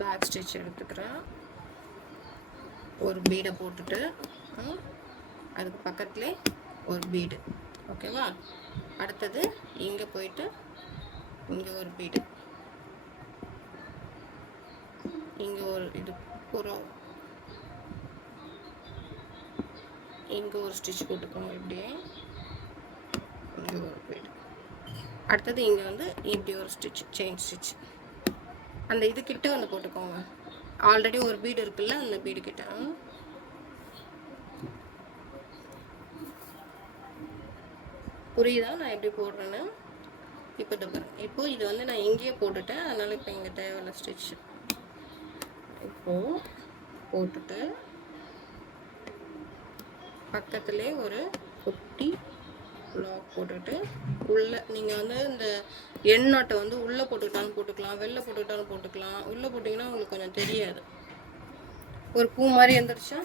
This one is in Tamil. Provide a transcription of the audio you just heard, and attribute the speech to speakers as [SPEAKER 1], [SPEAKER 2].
[SPEAKER 1] பேக் ஸ்டிச் எடுத்துக்கிறேன். ஒரு பீடை போட்டுட்டு அதுக்கு பக்கத்துலே ஒரு பீடு ஓகேவா அடுத்தது இங்கே போயிட்டு இங்கே ஒரு பீடு இங்கே ஒரு இது புறம் இங்கே ஒரு ஸ்டிச் போட்டுக்கோங்க இப்படியே. இங்கே ஒரு பீடு அடுத்தது இங்கே வந்து இப்படி ஒரு ஸ்டிச் செயின் ஸ்டிச் அந்த இது கிட்ட வந்து போட்டுக்கோங்க. ஆல்ரெடி ஒரு பீடு இருக்குல்ல அந்த பீடு கிட்ட. புரியுதா? நான் எப்படி போடுறேன்னு? இப்போ இது பாருங்க. இப்போ இது வந்து நான் இங்கேயே போட்டுட்டேன். அதனால இப்போ இங்கே தேவையில்ல ஸ்டிச் இப்போ போட்டுட்டு பக்கத்துலேயே ஒரு குட்டி லாக் போட்டுட்டு உள்ளே நீங்கள் வந்து இந்த எண்ணெட்டை வந்து உள்ளே போட்டுக்கிட்டாலும் போட்டுக்கலாம் வெளில போட்டுக்கிட்டாலும் போட்டுக்கலாம். உள்ளே போட்டிங்கன்னா உங்களுக்கு கொஞ்சம் தெரியாது. ஒரு பூ மாதிரி எந்திரிச்சா